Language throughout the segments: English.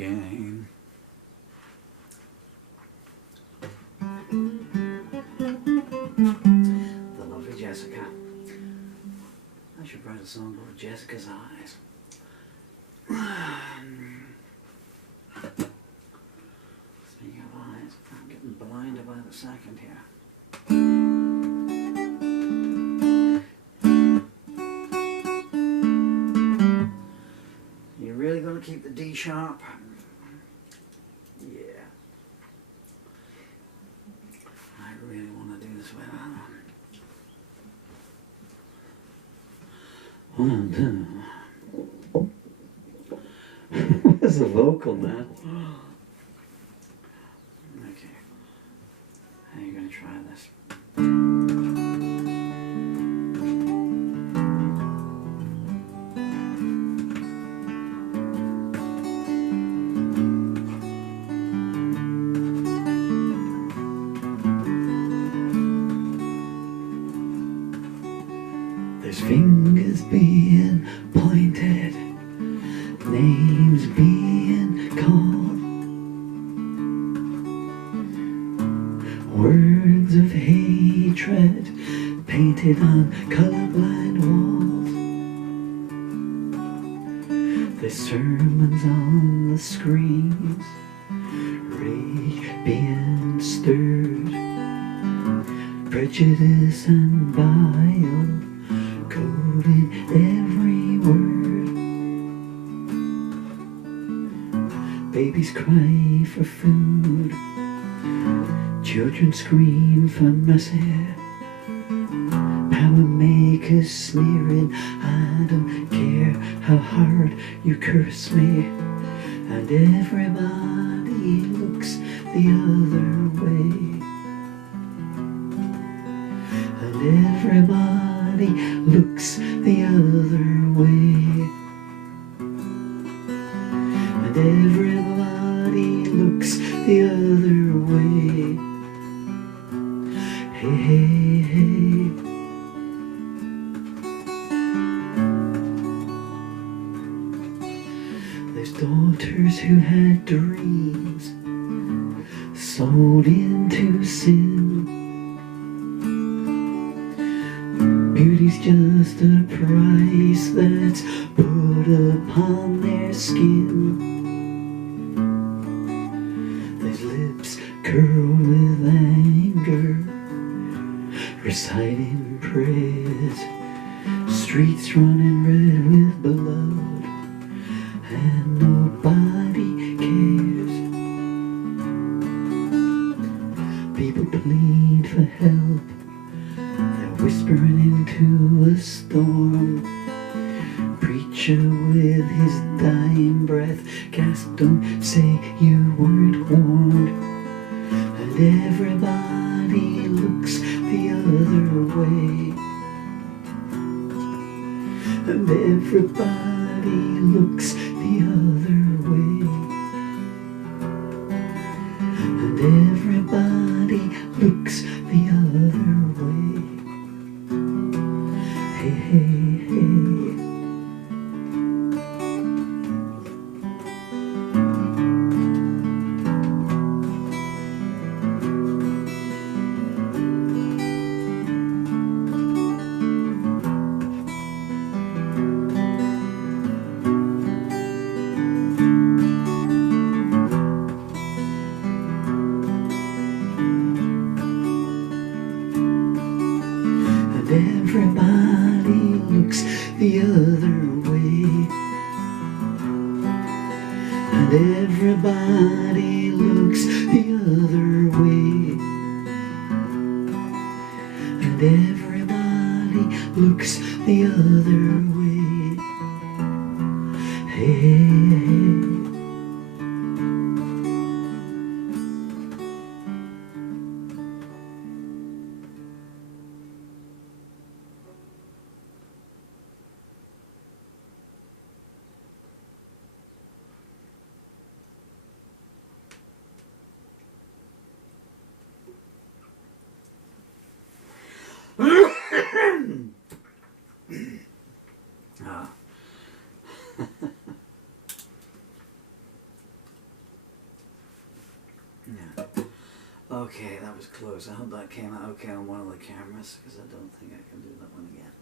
again. The lovely Jessica. I should write a song called Jessica's Eyes. Speaking of eyes, I'm getting blinded by the second here. You really gonna keep the D sharp? Yeah. I really want to do this without them. 1, 2. Where's the vocal, man? Okay. How are you going to try this? There's fingers being pointed, names being called, words of hatred painted on colorblind walls. There's sermons on the screens, rage being stirred, prejudice and bile coded every word. Babies cry for food, children scream for mercy, power makers sneering, I don't care how hard you curse me, and everybody looks the other way, and everybody looks the other way, and everybody looks the other way. Hey, hey, hey. There's daughters who had dreams sold into sin. Beauty's just a price that's put upon their skin. There's lips curled with anger, reciting praise, streets running red with blood, and nobody cares. People plead for help, they're whispering into a storm. Preacher with his dying breath gasp, don't say you weren't warned. And everybody looks the other way, and everybody looks the other way, and everybody looks the other way. Hey, hey, hey. Everybody looks the other way, and everybody looks the other way, and everybody looks the other way. Hey, hey, hey. Okay, that was close. I hope that came out okay on one of the cameras, because I don't think I can do that one again.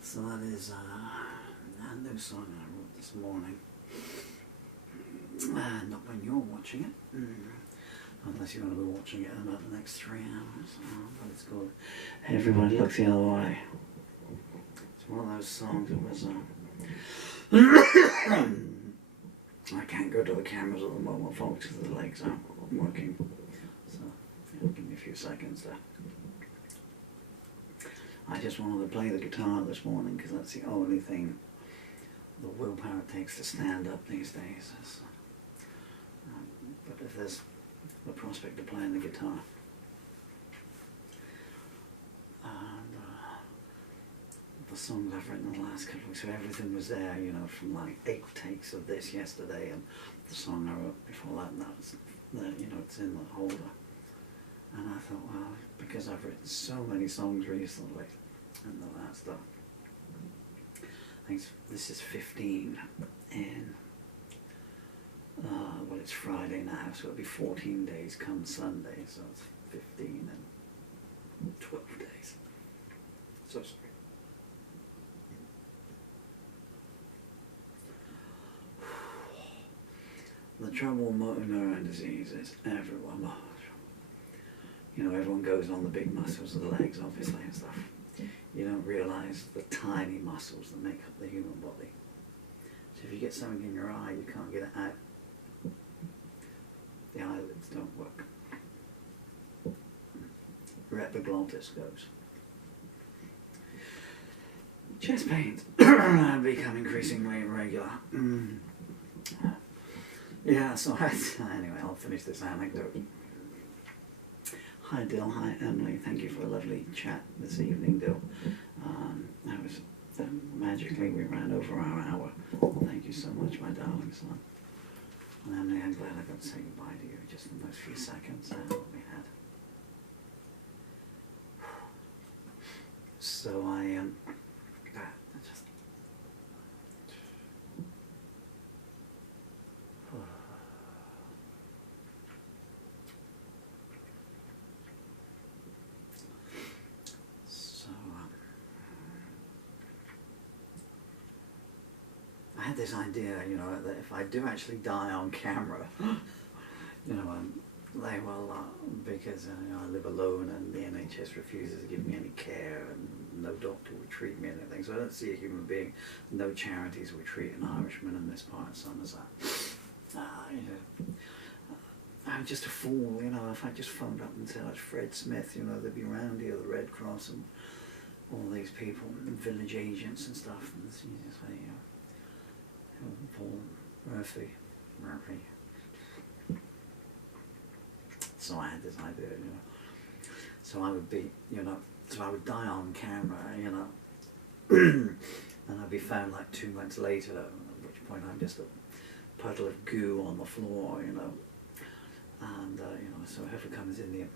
So that is a new song I wrote this morning. Not when you're watching it, unless you're going to be watching it in about the next 3 hours. But it's called Everybody Look the Other Way. It's one of those songs that was... I can't go to the cameras at the moment, folks, because the legs aren't working. So, yeah, give me a few seconds there. I just wanted to play the guitar this morning because that's the only thing the willpower it takes to stand up these days. But if there's the prospect of playing the guitar, and the songs I've written in the last couple of weeks, so everything was there, you know, from like 8 takes of this yesterday, and the song I wrote before that, and that's, you know, it's in the holder. And I thought, well, because I've written so many songs recently, and the last stuff, I think this is 15 in, well, it's Friday now, so it'll be 14 days come Sunday, so it's 15 and 12 days. So sorry. The trouble with motor neuron disease is everyone, you know, everyone goes on the big muscles of the legs, obviously, and stuff. You don't realise the tiny muscles that make up the human body. So if you get something in your eye, you can't get it out. The eyelids don't work. Your epiglottis goes. Chest pains become increasingly irregular. Yeah, so anyway, I'll finish this anecdote. Hi Dill, hi Emily, thank you for a lovely chat this evening, Dill. That was, magically we ran over our hour. Thank you so much, my darling son. And Emily, I'm glad I got to say goodbye to you just in those few seconds that we had. So I just... I had this idea, you know, that if I do actually die on camera, you know, they will, because you know, I live alone and the NHS refuses to give me any care and no doctor would treat me or anything, so I don't see a human being, no charities would treat an Irishman in this part of Somerset. You know, I'm just a fool, you know, if I just phoned up and said I was Fred Smith, you know, they'd be around here, the Red Cross and all these people, and village agents and stuff, and you just say, you know, Paul Murphy. So I had this idea, you know. So I would be, you know, so I would die on camera, you know, and I'd be found like 2 months later, at which point I'm just a puddle of goo on the floor, you know. And you know, so whoever comes in the, you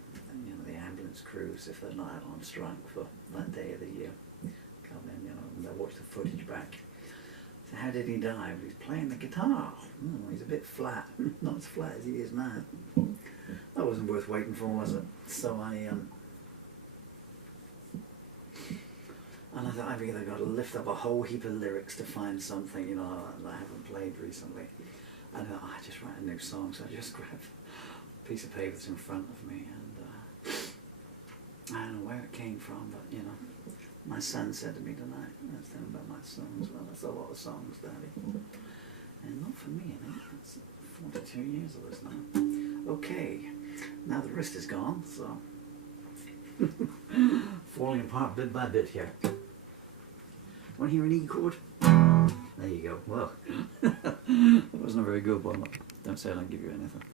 know, the ambulance crews, if they're not on strike for that day of the year, come in, you know, and they'll watch the footage back. So how did he die? Well, he's playing the guitar. Oh, he's a bit flat, not as flat as he is now. That wasn't worth waiting for, was it? So I thought I've either got to lift up a whole heap of lyrics to find something, you know, that I haven't played recently. And I thought, I just write a new song, so I just grabbed a piece of paper that's in front of me, and I don't know where it came from, but you know, my son said to me tonight, I was telling about my songs, well, that's a lot of songs, Daddy. And not for me, I think. It's 42 years of this now. Okay, now the wrist is gone, so falling apart bit by bit here. Want to hear an E chord? There you go. Well, that wasn't a very good one. Don't say I don't give you anything.